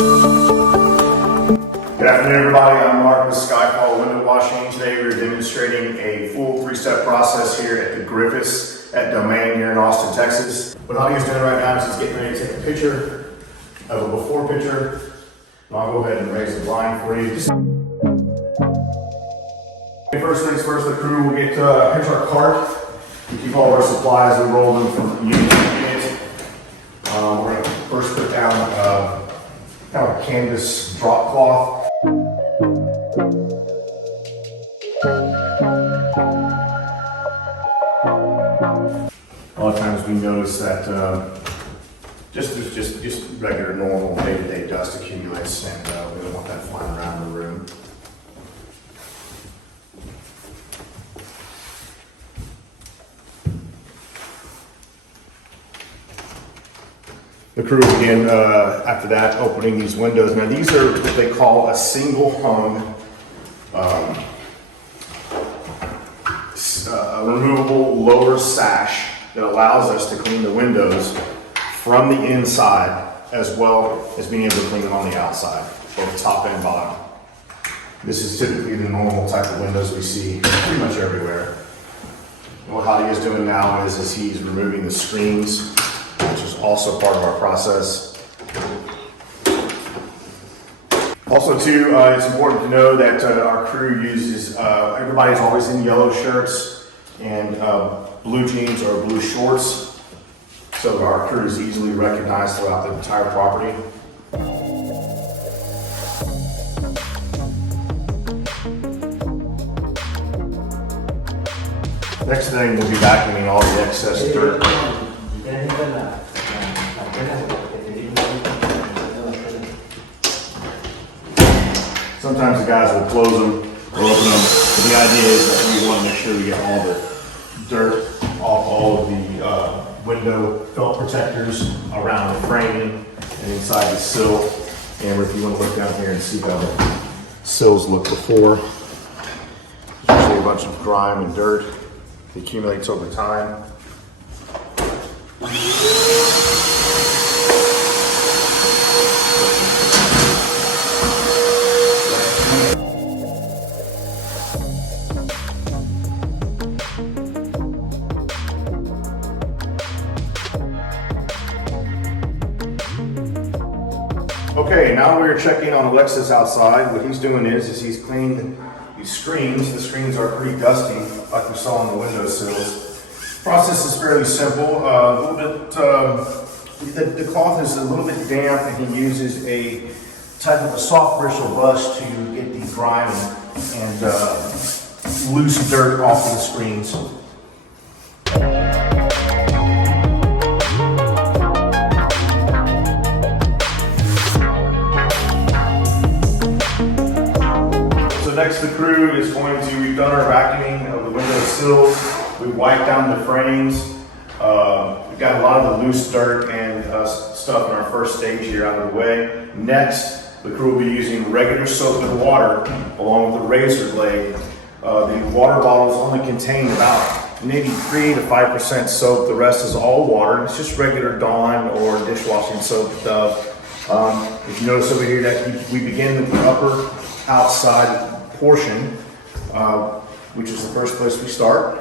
Good afternoon, everybody. I'm Mark with SkyFall Window Washing. Today we're demonstrating a full three-step process here at the Griffis at Domain here in Austin, Texas. What Audio's doing right now is he's getting ready to take a picture of a before picture. And I'll go ahead and raise the blind for you. First things first, the crew will get here's our cart. We keep all of our supplies. We roll them from unit to unit. We're going to first put down kind of a canvas drop cloth. A lot of times we notice that just regular normal day-to-day dust accumulates, and we don't want that flying around the room. The crew will begin after that opening these windows. Now these are what they call a single hung removable lower sash that allows us to clean the windows from the inside as well as being able to clean them on the outside, both top and bottom. This is typically the normal type of windows we see pretty much everywhere. And what Hadi is doing now is he's removing the screens, which is also part of our process. Also too, it's important to know that our crew uses, everybody's always in yellow shirts and blue jeans or blue shorts, so that our crew is easily recognized throughout the entire property. Next thing, we'll be vacuuming all the excess dirt. Sometimes the guys will close them or open them, but the idea is that we want to make sure we get all the dirt off all of the window felt protectors around the framing and inside the sill. And if you want to look down here and see how the sills look before, there's usually a bunch of grime and dirt that accumulates over time. Okay, now we're checking on Alexis outside. What he's doing is he's cleaning these screens. The screens are pretty dusty, like we saw on the windowsills. Process is fairly simple. A little bit, the cloth is a little bit damp, and he uses a type of a soft bristle brush to get the grime and loose dirt off of the screens. Next, the crew is going to, we've done our vacuuming of the window sills. We wiped down the frames. We've got a lot of the loose dirt and stuff in our first stage here out of the way. Next, the crew will be using regular soap and water along with the razor blade. The water bottles only contain about maybe 3 to 5% soap. The rest is all water. It's just regular Dawn or dishwashing soap. If you notice over here that we begin with the upper outside portion, which is the first place we start.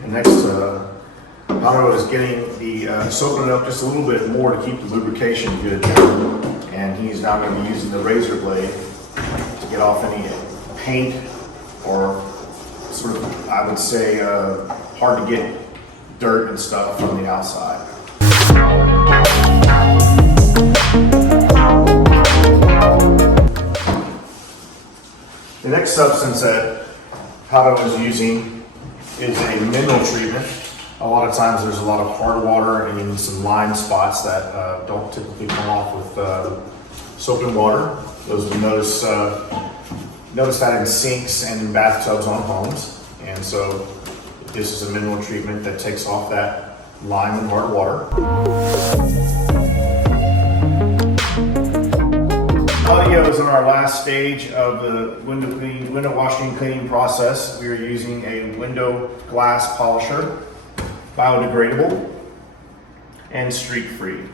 And next, Paolo is getting the soaping it up just a little bit more to keep the lubrication good. And he's now going to be using the razor blade to get off any paint or sort of, I would say, hard to get dirt and stuff from the outside. The next substance that Paolo is using is a mineral treatment. A lot of times there's a lot of hard water and some lime spots that don't typically come off with soap and water. Those we notice that in sinks and in bathtubs on homes. And so this is a mineral treatment that takes off that lime and hard water. Audio is in our last stage of the window washing and cleaning process. We are using a window glass polisher. biodegradable, and streak free.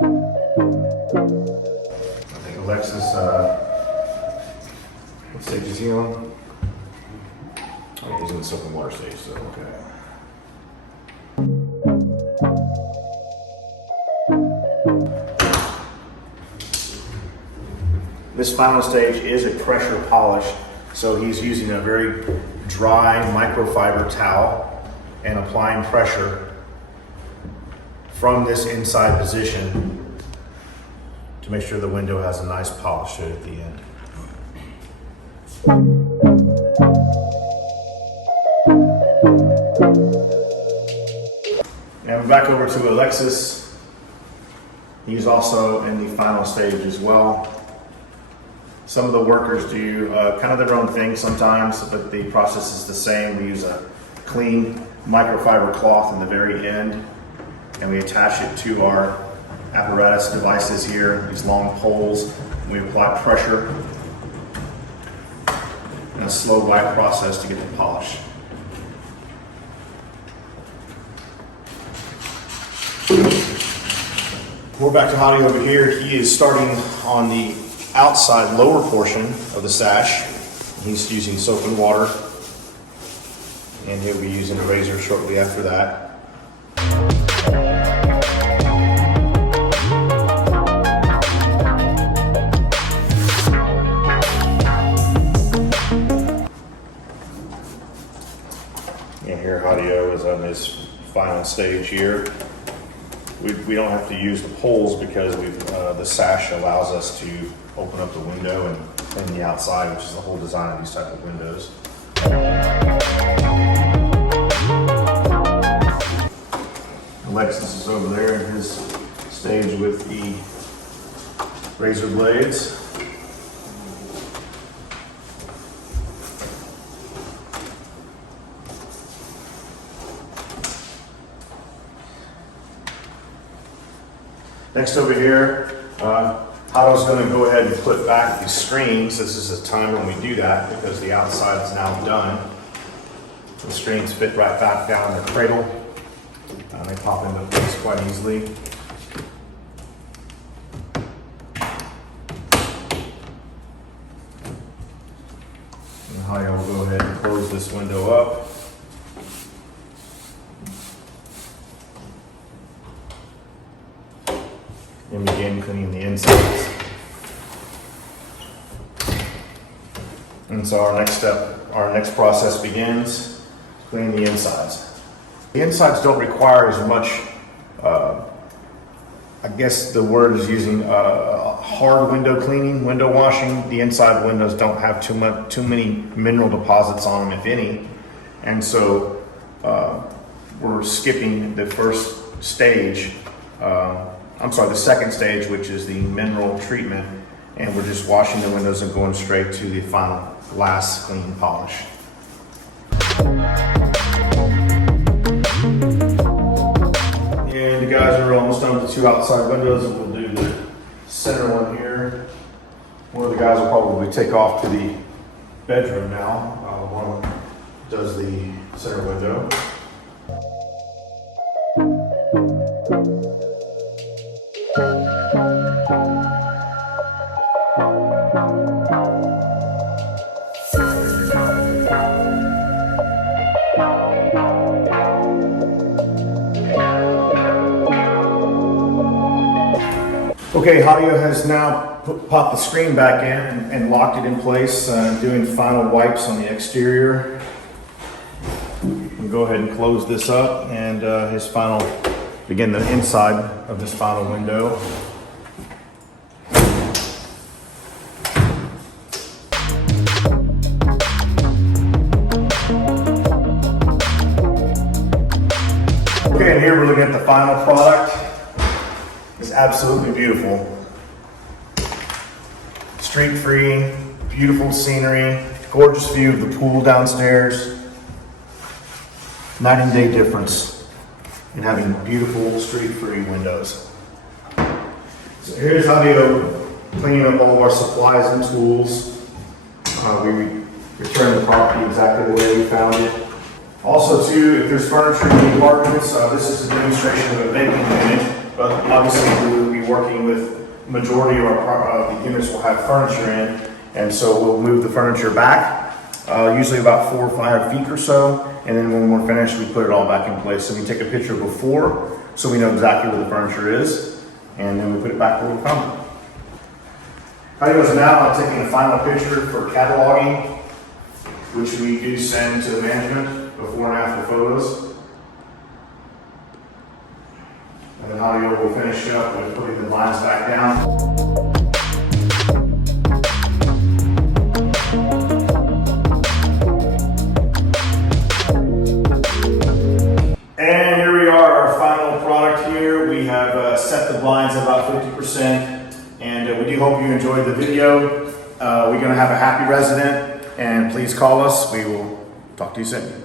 I think Alexis, what stage is he on? Oh, he's in the soap and water stage, so okay. This final stage is a pressure polish, so he's using a very dry microfiber towel and applying pressure from this inside position to make sure the window has a nice polish to it at the end. Now we're back over to Alexis. He's also in the final stage as well. Some of the workers do kind of their own thing sometimes, but the process is the same. We use a clean microfiber cloth in the very end, and we attach it to our apparatus devices here, these long poles. We apply pressure and a slow wipe process to get the polish. We're back to Hottie over here. He is starting on the outside lower portion of the sash. He's using soap and water, and he'll be using a razor shortly after that. And here Hottie is on his final stage here. We don't have to use the poles because the sash allows us to open up the window and clean the outside, which is the whole design of these type of windows. Alexis is over there in his stage with the razor blades. Next over here, Otto's going to go ahead and put back the screens. This is a time when we do that because the outside is now done. The screens fit right back down in the cradle. They pop into place quite easily. And Otto will go ahead and close this window up. And begin cleaning the insides. And so our next process begins, cleaning the insides. The insides don't require as much, I guess the word is using hard window cleaning, window washing. The inside windows don't have too many mineral deposits on them, if any. And so we're skipping the first stage, the second stage, which is the mineral treatment, and we're just washing the windows and going straight to the final last clean polish. And the guys are almost done with the two outside windows, and we'll do the center one here. One of the guys will probably take off to the bedroom now. One does the center window. Okay, Hottie has now popped the screen back in and locked it in place, doing final wipes on the exterior. We'll go ahead and close this up and begin the inside of this final window. Okay, and here we're looking at the final product. It's absolutely beautiful. Streak free, beautiful scenery, gorgeous view of the pool downstairs. Night and day difference in having beautiful streak free windows. So here's Hottie cleaning up all of our supplies and tools. We returned the property exactly the way we found it. Also too, if there's furniture in the apartments, this is a demonstration of a vacant unit, but obviously we will be working with majority of the units will have furniture in, and so we'll move the furniture back, usually about 4 or 5 feet or so, and then when we're finished, we put it all back in place. So we take a picture before, so we know exactly where the furniture is, and then we put it back where we found it. How now, I'm taking a final picture for cataloging, which we do send to the management, before and after photos. And then how will finish up with putting the lines back down. And here we are, our final product here. We have set the blinds at about 50%, and we do hope you enjoyed the video. We're going to have a happy resident, and please call us. We will talk to you soon.